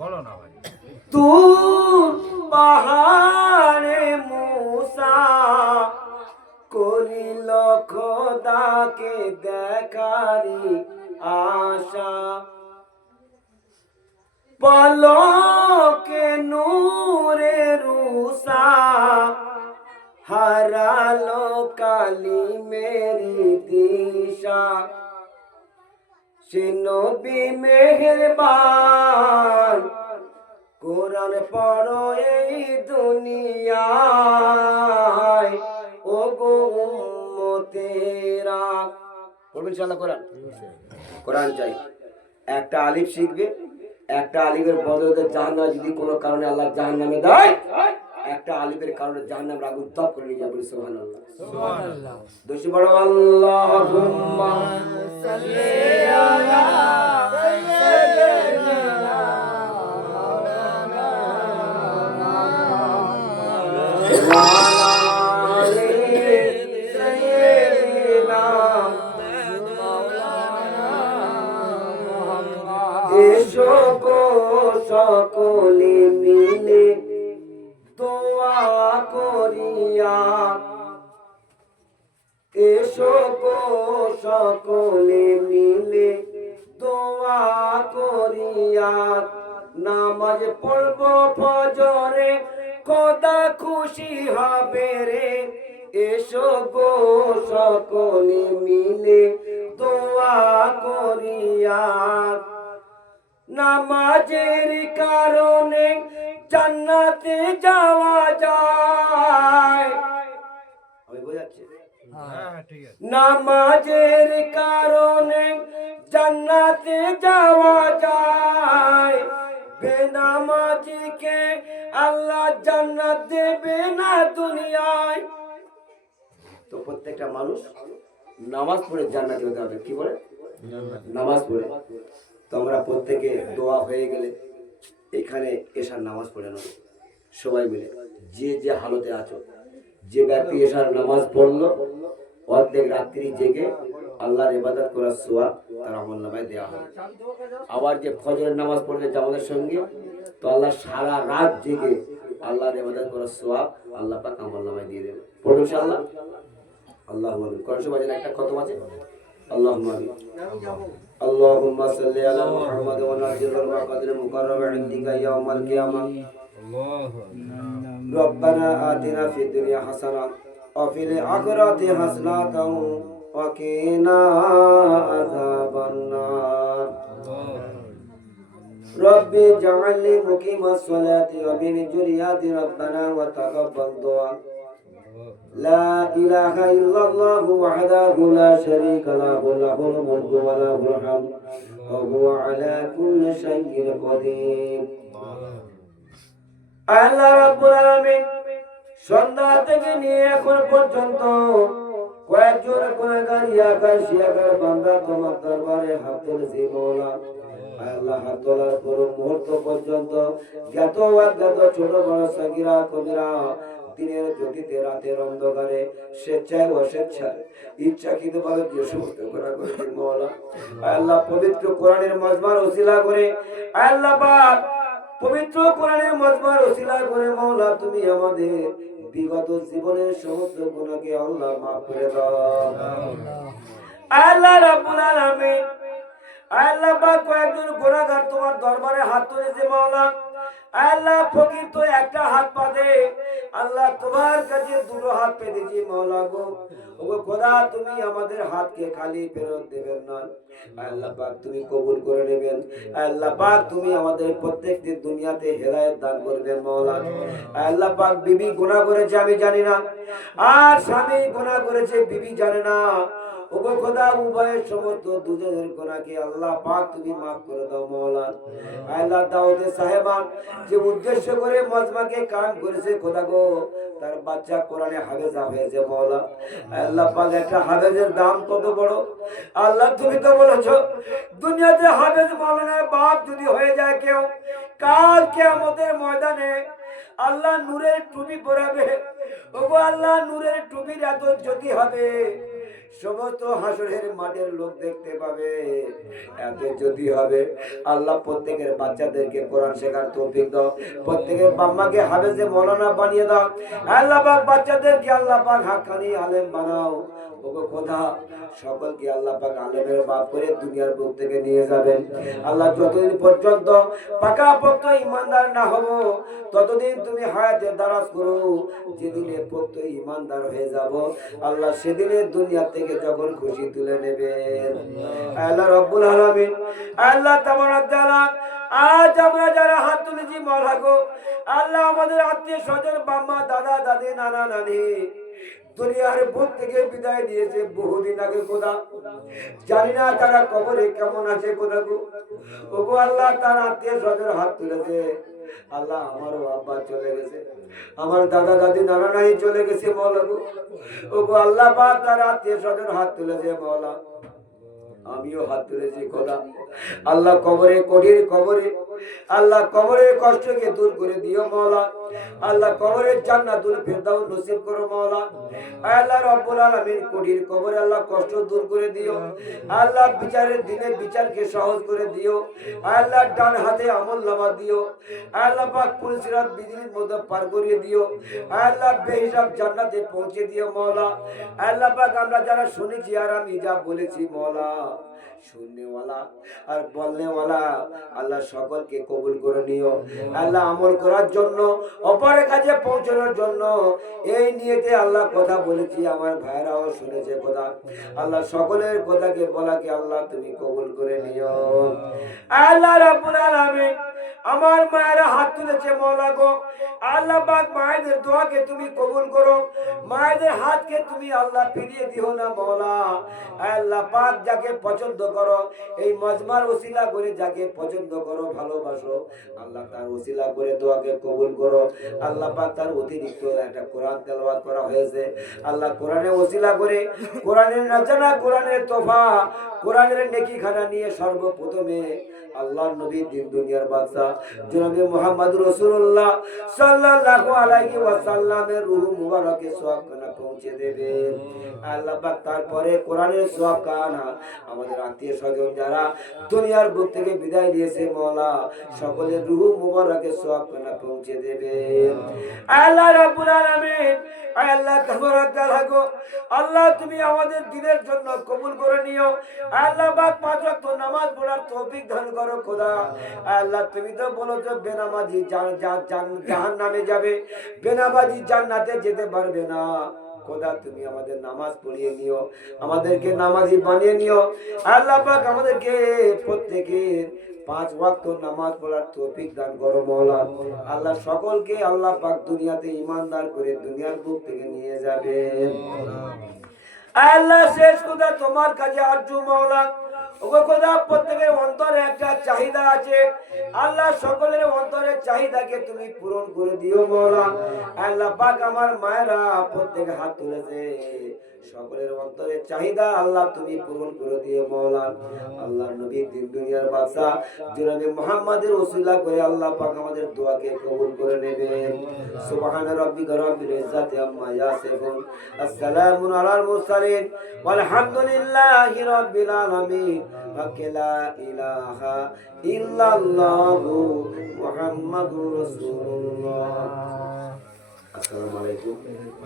বলো না ভাই। তুর পাহাড়ে মুসা করিল খোদাকে দেখারি আশা, পলকে নূরে রুসা হারালো কালি মেরি দিশা। সে নবী মেহেরবান কোরআন পড়ো এই দুনিয়ায়, ও গো উম্মতেরা। পড়বেন ইনশাআল্লাহ কোরআন। কোরআন চাই। একটা আলিফ শিখবে, একটা আলিফের বদলে জাহান্নামে যদি কোনো কারণে আল্লাহ জাহান্নামে দেয়, একটা আলিফের কারণে জাহান্নামের আগুন তাপ করে নিয়ে যাবে। সুবহানাল্লাহ সুবহানাল্লাহ। দোষী বড় আল্লাহুম্মা সাল্লি আলা সাইয়্যিদিনা মাওলানা ওয়া আলা আলি সাইয়্যিদিনা মাওলানা মুহাম্মদ। এসো গো সকলে মিলে দোয়া করিয়া, এসো গো সকলে মিলে দোয়া করিয়া, নামাজ পড়ব ফজরে খোদা খুশি হবে রে। এসো গো সকলে মিলে দোয়া করিয়া, নামাজের কারণে জান্নাতে যাওয়া যায়। আমি বোঝাচ্ছি? হ্যাঁ ঠিক আছে। নামাজের কারণে জান্নাতে যাওয়া যায়, বেনামাজিকে আল্লাহ জান্নাত দেবে না দুনিয়ায়। তো প্রত্যেকটা মানুষ নামাজ পড়ে জান্নাতে যেতে হবে। কি বলে? নামাজ পড়ে। তো আমরা প্রত্যেকে দোয়া হয়ে গেলে এখানে এশার নামাজ পড়ে নেব সবাই মিলে। যে যে হালতে আছো, যে ব্যক্তি এশার নামাজ পড়লো অর্ধেক রাত্রি জেগে আল্লাহর ইবাদত করার সওয়াব তার আমলনামায় দেওয়া হবে। আবার যে ফজরের নামাজ পড়বে জামাতের সঙ্গে, তো আল্লাহ সারা রাত জেগে আল্লাহর ইবাদত করার সওয়াব আল্লাহ পাক আমলনামায় দিয়ে দেবে। পড়ুন ইনশাআল্লাহ। আল্লাহুম্মা আমিন। কোরআন শরীফের একটা খতম আছে, আল্লাহুম্মা আমিন। اللهم صل على محمد ونجل القدر مقرب عندك يوم القيامة. ربنا آتنا في الدنيا حسنة وفي الآخرة حسنة وقنا عذاب النار. ربي اجعلني مقيم الصلاة ومن ذريتي ربنا وتقبل دعاء. لا إله إلا الله وحده لا شريك له له الملك وله الحمد وهو على كل شيء قدير. আল্লাহ রাব্বুল আলামিন সন্ধ্যা থেকে নিয়ে এখন পর্যন্ত কয়েকজন গুনাহগার ইয়াকার শিয়াকার বান্দা তোমার দরবারে হাত তুলেছে মওলা। আল্লাহ হাত তোলার পর মুহূর্ত পর্যন্ত জ্ঞাত অজ্ঞাত ছোট বড় সাগীরা কবিরা দিনের জ্যোতিতে রাতের অন্ধকারে স্বেচ্ছায় অস্বেচ্ছায় ইচ্ছাকৃতভাবে যে সমস্ত গুনাহ করেছে মওলা, আল্লাহ পবিত্র কোরআনের মজমার ওসিলা করে, আল্লাহ পাক পবিত্র কোরআনের মজমার ওসিলা করে মওলা তুমি আমাদের বিগত জীবনের সমস্ত গুনাহকে আল্লাহ মাফ করে দাও। আল্লাহ রাব্বুল আলামিন আল্লাহ পাক কয়েকজন গুনাহগার তোমার দরবারে হাত তুলেছে মওলা। আল্লাহ ফকির তো একটা হাত পাতে, আল্লাহ তোমার কাছে দুটো হাত পেতেছি মওলা গো। ওগো খোদা তুমি আমাদের হাতকে খালি ফেরত দেবেন না, আল্লাহ পাক তুমি কবুল করে নেবেন। আল্লাহ পাক তুমি আমাদের প্রত্যেকটি দুনিয়াতে হেদায়েত দান করবেন মওলা। আল্লাহ পাক বিবি গুনাহ করেছে আমি জানি না, আর স্বামী গুনাহ করেছে বিবি জানে না। ওগো খোদা উভয়ের সমস্ত দুজনের গুনাহকে আল্লাহ পাক তুমি maaf করে দাও মওলা। আল্লাহ দাউদ সাহেবান যে উদ্দেশ্য করে মজমাকে কায়েম করেছে খোদা গো, তার বাচ্চা কোরআনে হাফেজ হয়েছে মওলা। আল্লাহ পাক একটা হাফেজের দাম কত বড়, আল্লাহ তুমি তো বলেছো দুনিয়াতে হাফেজ মাওলানার বাপ যদি হয়ে যায় কেউ, কাল কিয়ামতের ময়দানে আল্লাহ নূরের টুপি পরাবে। ওগো আল্লাহ নূরের টুপির এত জ্যোতি হবে, সমস্ত হাসরের মাঠের লোক দেখতে পাবে। এত যদি হবে আল্লাহ প্রত্যেকের বাচ্চাদেরকে কোরআন শেখার তৌফিক দাও, প্রত্যেকের বাম্মাকে হাফেজে মৌলানা বানিয়ে দাও। আল্লাহ পাক বাচ্চাদেরকে আল্লাহ পাক হাক্কানি আলেম বানাও। ওগো খোদা, সকলকে আল্লাহ পাক আলেমের বাপ করে দুনিয়ার বুক থেকে নিয়ে যাবেন। আল্লাহ যতদিন পর্যন্ত পাকাপোক্ত ইমানদার না হব ততদিন তুমি হায়াতের দারাজ করো। যেদিনে পোক্ত ইমানদার হয়ে যাব আল্লাহ সেদিনে দুনিয়া থেকে যখন খুশি তুলে নেবেন। আল্লাহ রব্বুল আলামিন, আল্লাহ তাবারাক তাআলা, আজ আমরা যারা হাত তুলেছি মাওলা গো, আল্লাহ আমাদের আত্মীয় স্বজন, বাম্মা, দাদা, দাদি, নানা, নানি দুনিয়ার বুক থেকে বিদায় নিয়েছে বহুদিন আগে খোদা। জানি না তারা কবরে কেমন আছে খোদা গো। ওগো আল্লাহ, তার আত্মীয় স্বজন হাত তুলেছে। আল্লাহ আমারও আব্বা চলে গেছে, আমার দাদা দাদি নানা নানি চলে গেছে মাওলা গো। ওগো আল্লাহ পাক, তার আত্মীয় স্বজন হাত তুলেছে মাওলা, আমিও হাত তুলেছি খোদা। আল্লাহ কবরে, কঠিন কবরে আল্লাহ কবরের কষ্টকে দূর করে দিও মাওলা। আল্লাহ কবরের জান্নাতুল ফেরদাউস নসিব করো মাওলা। আল্লাহ রব্বুল আলামিন কঠিন কবরে আল্লাহ কষ্ট দূর করে দিও। আল্লাহ বিচারের দিনে বিচারকে সহজ করে দিও। আল্লাহ ডান হাতে আমলনামা দিও। আল্লাহ পাক পুলসিরাত বিজলির মধ্যে পার করিয়ে দিও। আল্লাহ বেহিসাব জান্নাতে পৌঁছে দিও মাওলা। আল্লাহ পাক আমরা যারা শুনেছি আর আমি যা বলেছি মাওলা, শুননেওয়ালা আর বলনেওয়ালা আল্লাহ সকলকে কবুল করে নিও। আল্লাহ আমল করার জন্য, অপরের কাছে পৌঁছানোর জন্য এই নিয়েতে আল্লাহ কথা বলেছি, আমার ভাইরাও শুনেছে খোদা। আল্লাহ সকলের কথাকে বলাকে আল্লাহ তুমি কবুল করে নিও। আল্লাহ রাব্বুল আলামিন, আমার মায়েরা হাত তুলেছে মাওলা গো, আল্লাহ পাক মায়েদের দোয়াকে তুমি কবুল করো। মায়েদের হাতকে তুমি আল্লাহ ফিরিয়ে দিও না মাওলা। আল্লাহ পাক যাকে পছন্দ করো, এই মজমার ওসিলা করে যাকে পছন্দ করো, ভালোবাসো, আল্লাহ তার ওসিলা করে দোয়াকে কবুল করো। আল্লাহ পাক তার অতিরিক্ত একটা কোরআন তেলাওয়াত করা হয়েছে, আল্লাহ কোরআনের ওসিলা করে, কোরআনের নাজানা, কোরআনের তোফা, কোরআনের নেকিখানা নিয়ে সর্বপ্রথমে আল্লাহর নবী দিন দুনিয়ার বাদশা জনাবে মুহাম্মদ রাসূলুল্লাহ সাল্লাল্লাহু আলাইহি ওয়াসাল্লামের রূহ মুবারকে সওয়াবখানা পৌঁছে দেবেন। আল্লাহ পাক তারপরে কোরআনের সওয়াবখানা আমাদের আত্মীয় স্বজন যারা দুনিয়ার বুক থেকে বিদায় নিয়েছে মাওলা, সকলের রূহ মুবারকে সওয়াবখানা পৌঁছে দেবেন। আল্লাহ রাব্বুল আলামিন, আল্লাহ তাবারাক তাআলা গো, আল্লাহ তুমি আমাদের দিনের জন্য কবুল করে নিও। আল্লাহ পাক পাঁচ ওয়াক্ত নামাজ পড়ার তৌফিক দান করো খোদা। আল্লাহ তুমি তো বলেছো বেনামাজি জাহান্নামে যাবে, বেনামাজি জান্নাতে যেতে পারবে না। খোদা তুমি আমাদের নামাজ পড়িয়ে নিও, আমাদেরকে নামাজি বানিয়ে নিও। আল্লাহ পাক আমাদেরকে প্রত্যেকের পাঁচ ওয়াক্ত নামাজ পড়ার তৌফিক দান করো মাওলা। আল্লাহ সকলকে আল্লাহ পাক দুনিয়াতে ঈমানদার করে দুনিয়ার বুক থেকে নিয়ে যাবেন। আল্লাহ শেষ খোদা তোমার কাছে আরজু মাওলা, ওগো খোদা প্রত্যেকের অন্তরে একটা চাহিদা আছে, আল্লাহ সকলের অন্তরের চাহিদাকে তুমি পূরণ করে দিও মাওলা। আল্লাহ পাক আমার মায়েরা প্রত্যেকে হাত তুলেছে, সকলের অন্তরের চাহিদা আল্লাহ তুমি পূরণ করে দিও মাওলা। আল্লাহর নবী দিন দুনিয়ার বাদশা জনাবে মুহাম্মাদের ওসিলা করে আল্লাহ পাক আমাদের দোয়াকে কবুল করে নেবেন। সুবহান রাব্বিকা রাব্বিল ইজ্জাতি আম্মা ইয়াসিফুন, আসসালামু আলাল মুরসালিন, ওয়ালহামদুলিল্লাহি রাব্বিল আলামিন। লা ইলাহা ইল্লাল্লাহু মুহাম্মাদুর রাসূলুল্লাহ। আসসালামু আলাইকুম।